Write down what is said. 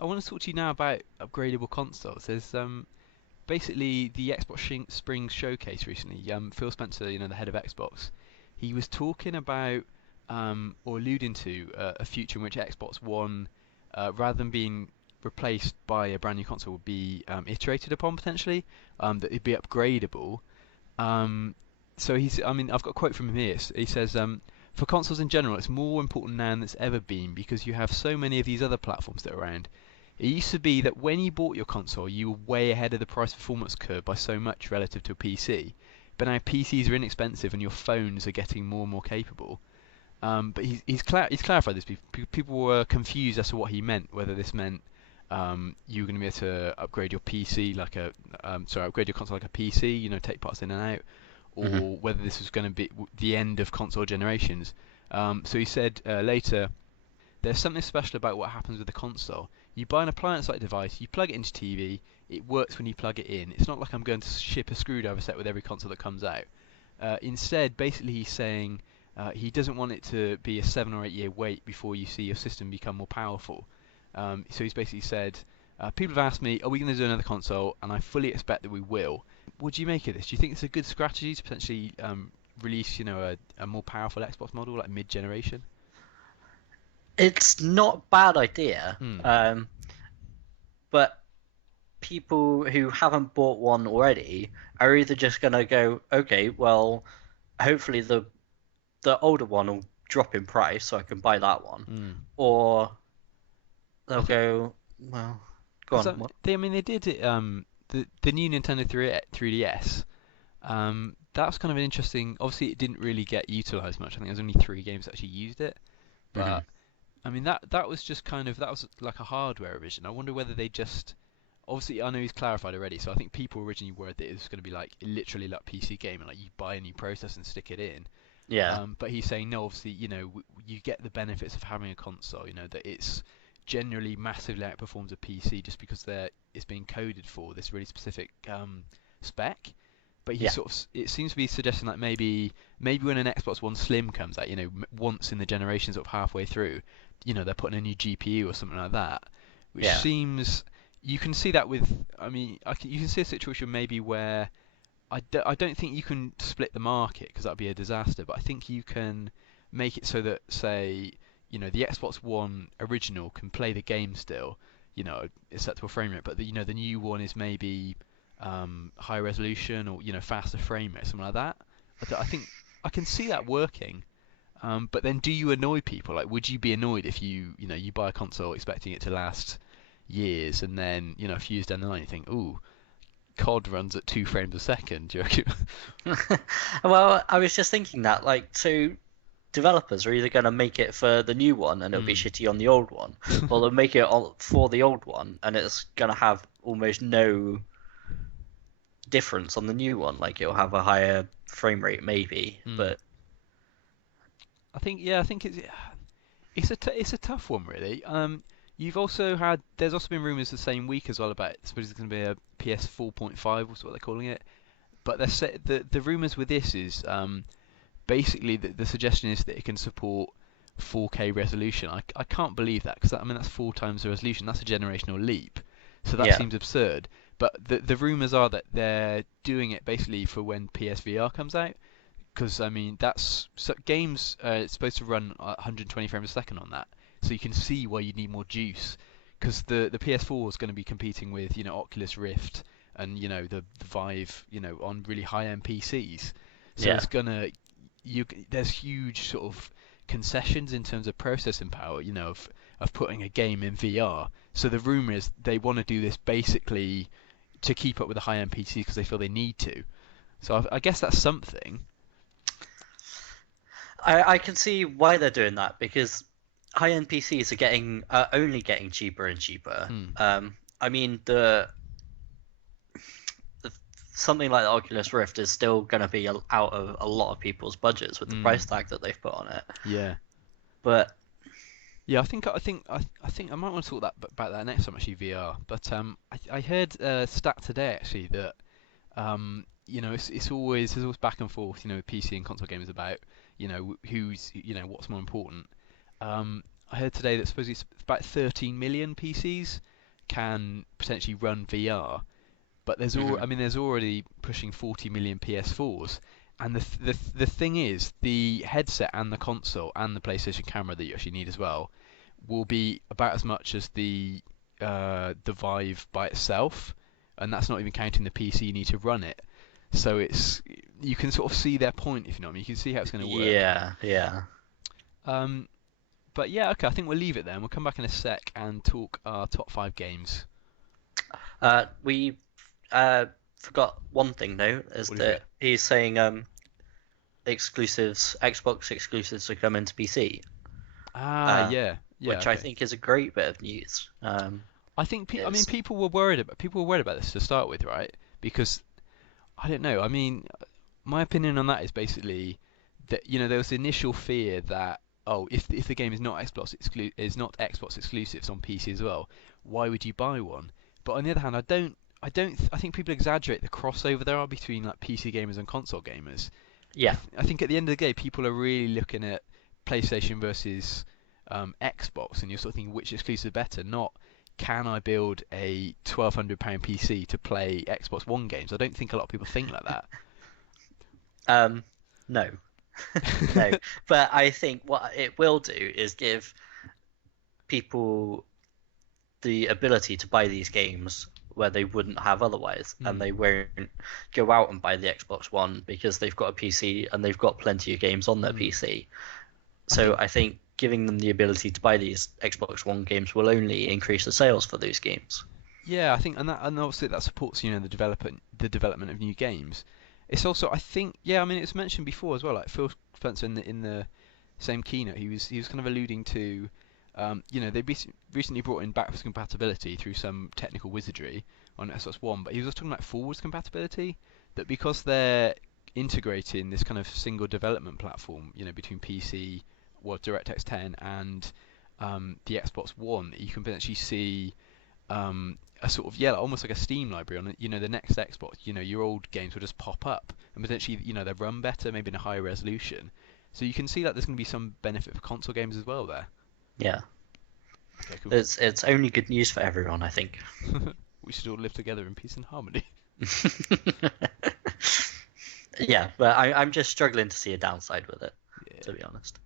I want to talk to you now about upgradable consoles. There's basically the Xbox Spring Showcase recently. Phil Spencer, the head of Xbox, he was talking about or alluding to a future in which Xbox One, rather than being replaced by a brand new console, would be iterated upon potentially. That it'd be upgradable. Um, I mean, I've got a quote from him here. He says, "For consoles in general, it's more important now than it's ever been because you have so many of these other platforms that are around. It used to be that when you bought your console, you were way ahead of the price performance curve by so much relative to a PC. But now PCs are inexpensive and your phones are getting more and more capable." But he's clarified this. People were confused as to what he meant, whether this meant you were going to be able to upgrade your PC like a upgrade your console like a PC, take parts in and out, Hmm. or whether this was going to be the end of console generations. So he said later, there's something special about what happens with the console. You buy an appliance-like device, you plug it into TV, it works when you plug it in. It's not like I'm going to ship a screwdriver set with every console that comes out. Instead, basically, he's saying he doesn't want it to be a 7 or 8 year wait before you see your system become more powerful. So he's basically said, people have asked me, are we going to do another console? And I fully expect that we will. What do you make of this? Do you think it's a good strategy to potentially release, a more powerful Xbox model like mid-generation? It's not a bad idea, Hmm. but people who haven't bought one already are either just gonna go, okay, well, hopefully the older one will drop in price so I can buy that one, Hmm. or I they'll think go, well, go because on, what? I mean, they did it. The new Nintendo 3DS. That's kind of an interesting. Obviously, it didn't really get utilized much. I think there's only 3 games that actually used it. Hmm. But I mean, that was just kind of that was like a hardware revision. I wonder whether they just. Obviously, I know he's clarified already. So I think people originally were that it was going to be like literally like PC game, and like you buy a new processor and stick it in. Yeah, But he's saying no. Obviously, you get the benefits of having a console. That it's generally massively outperforms a PC just because it's being coded for this really specific spec. But he yeah, sort of it seems to be suggesting that maybe when an Xbox One Slim comes out, once in the generation, sort of halfway through, they're putting a new GPU or something like that, which yeah, seems you can see that with. I mean, you can see a situation maybe where I don't think you can split the market because that'd be a disaster. But I think you can make it so that, say, the Xbox One original can play the game still. It's set to a frame rate, but the new one is maybe high resolution or faster frame rate, something like that. I think I can see that working. But then, do you annoy people? Like, would you be annoyed if you buy a console expecting it to last years, and then a few years down the line you think, ooh, COD runs at 2 frames a second? Do you reckon? Well, I was just thinking that, like, so developers are either gonna make it for the new one and it'll be Hmm. shitty on the old one, or they'll make it for the old one and it's gonna have almost no difference on the new one. Like, it'll have a higher frame rate, maybe, Hmm. but I think it's a tough one really. There's also been rumours the same week as well about I suppose it's going to be a PS4.5 or what they're calling it. But the rumours with this is basically the suggestion is that it can support 4K resolution. I can't believe that because I mean that's 4 times the resolution. That's a generational leap. So that yeah, seems absurd. But the rumours are that they're doing it basically for when PSVR comes out. Because I mean games it's supposed to run 120 frames a second on that, so you can see why you need more juice. Because the PS4 is going to be competing with Oculus Rift and the Vive on really high-end PCs. So yeah. it's gonna there's huge sort of concessions in terms of processing power, of putting a game in VR. So the rumor is they want to do this basically to keep up with the high-end PCs because they feel they need to. So I guess that's something. I can see why they're doing that because high-end PCs are getting only getting cheaper and cheaper. Hmm. I mean the something like the Oculus Rift is still going to be out of a lot of people's budgets with the Hmm. price tag that they've put on it. Yeah. But Yeah, I think I might want to talk about that next time actually VR. But I heard a stat today actually that it's always back and forth, with PC and console gamers about who's what's more important. I heard today that supposedly about 13 million PCs can potentially run VR, but Hmm. I mean, there's already pushing 40 million PS4s. And the thing is, the headset and the console and the PlayStation camera that you actually need as well will be about as much as the Vive by itself, and that's not even counting the PC you need to run it. So it's you can sort of see their point, if you know what I mean. You can see how it's going to work. Yeah, yeah. Um, but yeah, okay, I think we'll leave it then. We'll come back in a sec and talk our top five games. We forgot one thing though, is What do you that forget? he's saying exclusives, Xbox exclusives are coming to PC, Ah, uh, yeah, yeah, which I okay. think is a great bit of news. I think I mean Is people were worried about this to start with, right? Because I don't know. I mean, my opinion on that is basically that there was the initial fear that if the game is not Xbox exclusives on PC as well, why would you buy one? But on the other hand, I think people exaggerate the crossover there are between like PC gamers and console gamers. yeah. I think at the end of the day, people are really looking at PlayStation versus Xbox, and you're sort of thinking which exclusive is better, not can I build a £1,200 PC to play Xbox One games? I don't think a lot of people think like that. Um, no, no. But I think what it will do is give people the ability to buy these games where they wouldn't have otherwise, and Hmm. they won't go out and buy the Xbox One because they've got a PC and they've got plenty of games on their Hmm. PC. I So think I think giving them the ability to buy these Xbox One games will only increase the sales for those games. Yeah, I think and obviously that supports the development of new games. It's also I think yeah, I mean it's mentioned before as well. Like Phil Spencer in the same keynote, he was kind of alluding to, they recently brought in backwards compatibility through some technical wizardry on Xbox One, but he was also talking about forwards compatibility. That because they're integrating this kind of single development platform, between PC, well, DirectX 10 and the Xbox One, you can potentially see a sort of almost like a Steam library on the next Xbox. Your old games will just pop up and potentially they run better, maybe in a higher resolution. So you can see that there's going to be some benefit for console games as well there. Yeah, Okay, cool. it's only good news for everyone, I think. We should all live together in peace and harmony. Yeah, but I'm just struggling to see a downside with it, Yeah. to be honest.